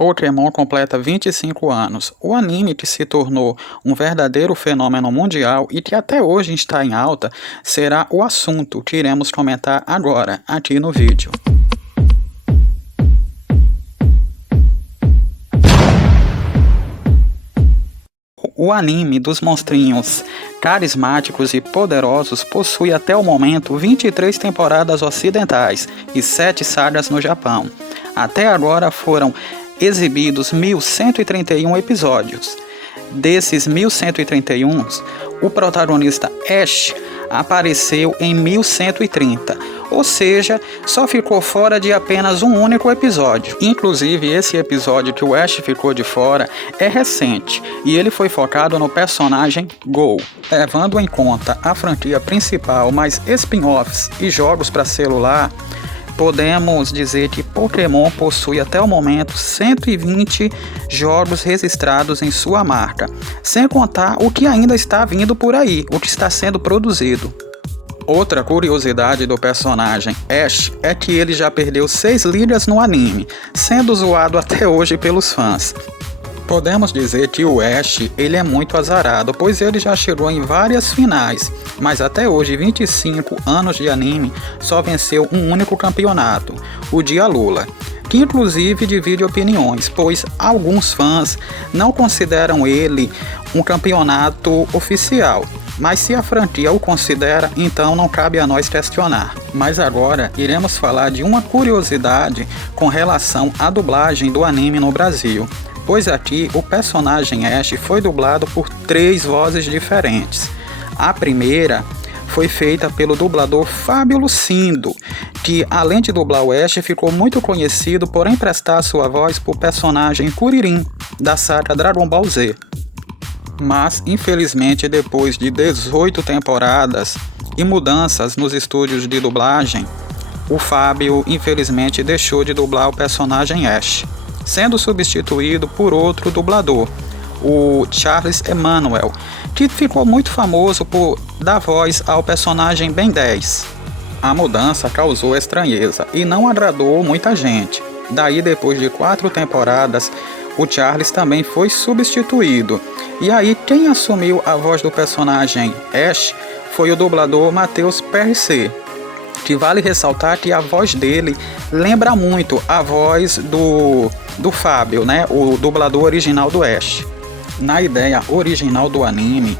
Pokémon completa 25 anos. O anime que se tornou um verdadeiro fenômeno mundial e que até hoje está em alta será o assunto que iremos comentar agora, aqui no vídeo. O anime dos monstrinhos carismáticos e poderosos possui até o momento 23 temporadas ocidentais e 7 sagas no Japão. Até agora foram exibidos 1.131 episódios. Desses 1.131, o protagonista Ash apareceu em 1.130, ou seja, só ficou fora de apenas um único episódio. Inclusive, esse episódio que o Ash ficou de fora é recente, e ele foi focado no personagem Go. Levando em conta a franquia principal, mais spin-offs e jogos para celular, podemos dizer que Pokémon possui até o momento 120 jogos registrados em sua marca, sem contar o que ainda está vindo por aí, o que está sendo produzido. Outra curiosidade do personagem Ash é que ele já perdeu 6 ligas no anime, sendo zoado até hoje pelos fãs. Podemos dizer que o Ash ele é muito azarado, pois ele já chegou em várias finais, mas até hoje, 25 anos de anime, só venceu um único campeonato, o de Alola, que inclusive divide opiniões, pois alguns fãs não consideram ele um campeonato oficial. Mas se a franquia o considera, então não cabe a nós questionar. Mas agora iremos falar de uma curiosidade com relação à dublagem do anime no Brasil, pois aqui o personagem Ash foi dublado por 3 vozes diferentes. A primeira foi feita pelo dublador Fábio Lucindo, que além de dublar o Ash, ficou muito conhecido por emprestar sua voz para o personagem Kuririn, da saga Dragon Ball Z. Mas, infelizmente, depois de 18 temporadas e mudanças nos estúdios de dublagem, o Fábio, infelizmente, deixou de dublar o personagem Ash, sendo substituído por outro dublador, o Charles Emmanuel, que ficou muito famoso por dar voz ao personagem Ben 10. A mudança causou estranheza e não agradou muita gente. Daí, depois de 4 temporadas, o Charles também foi substituído. E aí, quem assumiu a voz do personagem Ash foi o dublador Matheus PRC, que vale ressaltar que a voz dele lembra muito a voz do Fábio, né? O dublador original do Ash. Na ideia original do anime,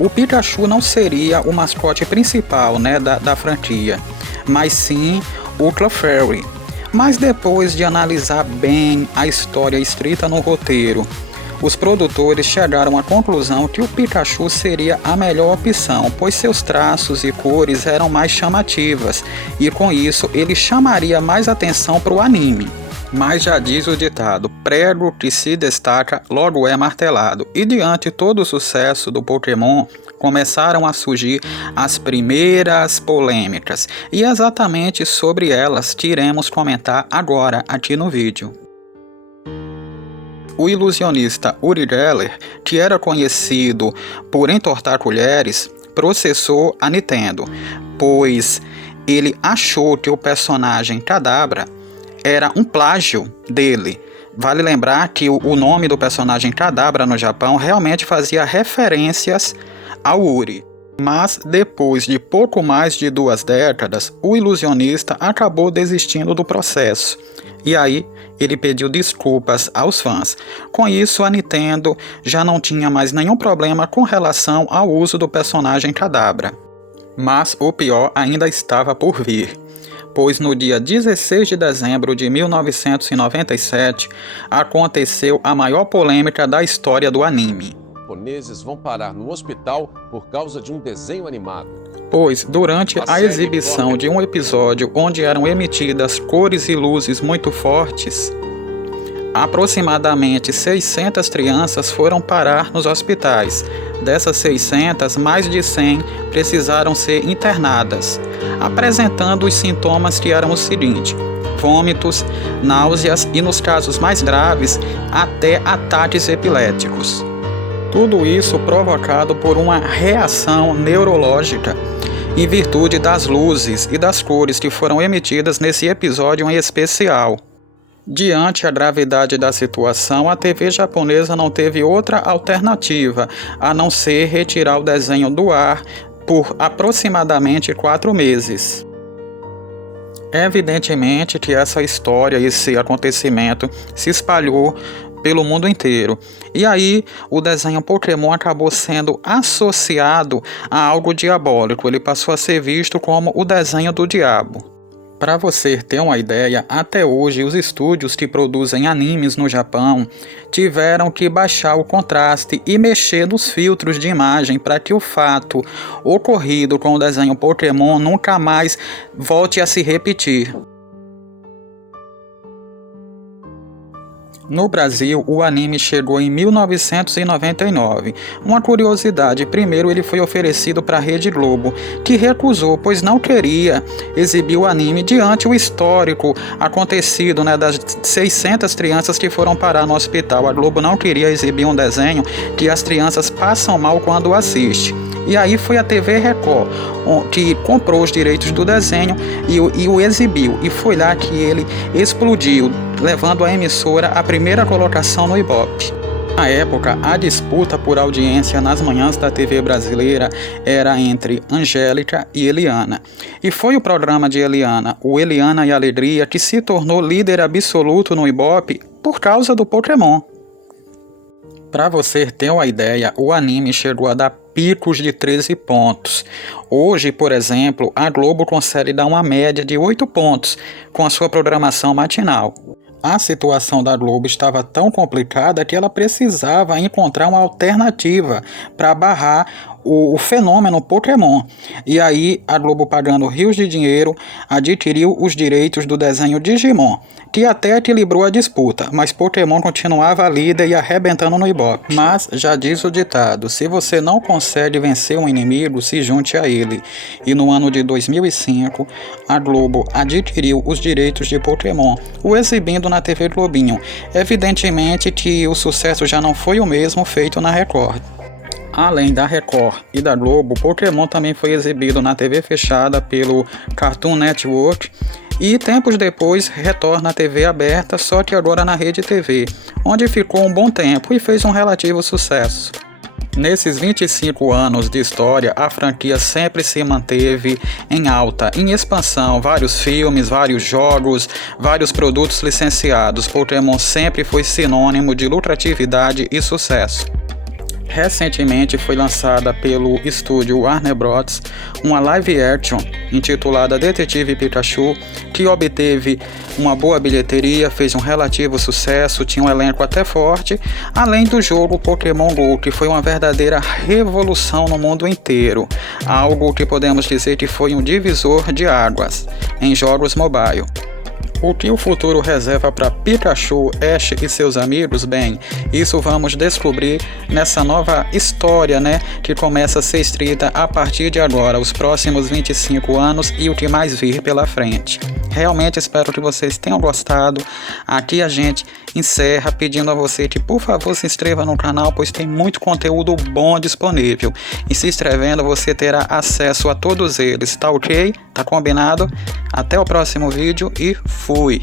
o Pikachu não seria o mascote principal, né, da franquia, mas sim o Clefairy. Mas depois de analisar bem a história escrita no roteiro, os produtores chegaram à conclusão que o Pikachu seria a melhor opção, pois seus traços e cores eram mais chamativas, e com isso ele chamaria mais atenção para o anime. Mas já diz o ditado, prego que se destaca logo é martelado, e diante de todo o sucesso do Pokémon, começaram a surgir as primeiras polêmicas, e é exatamente sobre elas que iremos comentar agora aqui no vídeo. O ilusionista Uri Geller, que era conhecido por entortar colheres, processou a Nintendo, pois ele achou que o personagem Kadabra era um plágio dele. Vale lembrar que o nome do personagem Kadabra no Japão realmente fazia referências ao Uri. Mas depois de pouco mais de 2 décadas, o ilusionista acabou desistindo do processo. E aí ele pediu desculpas aos fãs. Com isso, a Nintendo já não tinha mais nenhum problema com relação ao uso do personagem Kadabra. Mas o pior ainda estava por vir, pois no dia 16 de dezembro de 1997 aconteceu a maior polêmica da história do anime. Japoneses vão parar no hospital por causa de um desenho animado. Pois, durante a exibição de um episódio onde eram emitidas cores e luzes muito fortes, aproximadamente 600 crianças foram parar nos hospitais. Dessas 600, mais de 100 precisaram ser internadas, apresentando os sintomas que eram o seguinte: vômitos, náuseas e, nos casos mais graves, até ataques epiléticos. Tudo isso provocado por uma reação neurológica em virtude das luzes e das cores que foram emitidas nesse episódio em especial. Diante a gravidade da situação, a TV japonesa não teve outra alternativa a não ser retirar o desenho do ar por aproximadamente 4 meses. Evidentemente que essa história, esse acontecimento se espalhou pelo mundo inteiro. E aí o desenho Pokémon acabou sendo associado a algo diabólico. Ele passou a ser visto como o desenho do diabo. Para você ter uma ideia, até hoje os estúdios que produzem animes no Japão tiveram que baixar o contraste e mexer nos filtros de imagem para que o fato ocorrido com o desenho Pokémon nunca mais volte a se repetir. No Brasil, o anime chegou em 1999. Uma curiosidade, primeiro ele foi oferecido para a Rede Globo, que recusou, pois não queria exibir o anime diante o histórico acontecido, das 600 crianças que foram parar no hospital. A Globo não queria exibir um desenho que as crianças passam mal quando assistem. E aí foi a TV Record que comprou os direitos do desenho e o exibiu. E foi lá que ele explodiu, levando a emissora à primeira colocação no Ibope. Na época, a disputa por audiência nas manhãs da TV brasileira era entre Angélica e Eliana. E foi o programa de Eliana, o Eliana e Alegria, que se tornou líder absoluto no Ibope por causa do Pokémon. Para você ter uma ideia, o anime chegou a dar picos de 13 pontos. Hoje, por exemplo, a Globo consegue dar uma média de 8 pontos com a sua programação matinal. A situação da Globo estava tão complicada que ela precisava encontrar uma alternativa para barrar o fenômeno Pokémon. E aí a Globo, pagando rios de dinheiro, adquiriu os direitos do desenho Digimon, que até equilibrou a disputa, mas Pokémon continuava líder e arrebentando no Ibope. Mas já diz o ditado: se você não consegue vencer um inimigo, se junte a ele. E no ano de 2005, a Globo adquiriu os direitos de Pokémon, o exibindo na TV Globinho. Evidentemente que o sucesso já não foi o mesmo feito na Record. Além da Record e da Globo, Pokémon também foi exibido na TV fechada pelo Cartoon Network e tempos depois retorna à TV aberta, só que agora na Rede TV, onde ficou um bom tempo e fez um relativo sucesso. Nesses 25 anos de história, a franquia sempre se manteve em alta, em expansão, vários filmes, vários jogos, vários produtos licenciados. Pokémon sempre foi sinônimo de lucratividade e sucesso. Recentemente foi lançada pelo estúdio Warner Bros. Uma live action intitulada Detetive Pikachu, que obteve uma boa bilheteria, fez um relativo sucesso, tinha um elenco até forte, além do jogo Pokémon GO, que foi uma verdadeira revolução no mundo inteiro, algo que podemos dizer que foi um divisor de águas em jogos mobile. O que o futuro reserva para Pikachu, Ash e seus amigos? Bem, isso vamos descobrir nessa nova história, que começa a ser escrita a partir de agora, os próximos 25 anos e o que mais vir pela frente. Realmente espero que vocês tenham gostado. Aqui a gente encerra pedindo a você que, por favor, se inscreva no canal, pois tem muito conteúdo bom disponível. E se inscrevendo, você terá acesso a todos eles, tá ok? Tá combinado? Até o próximo vídeo e fui!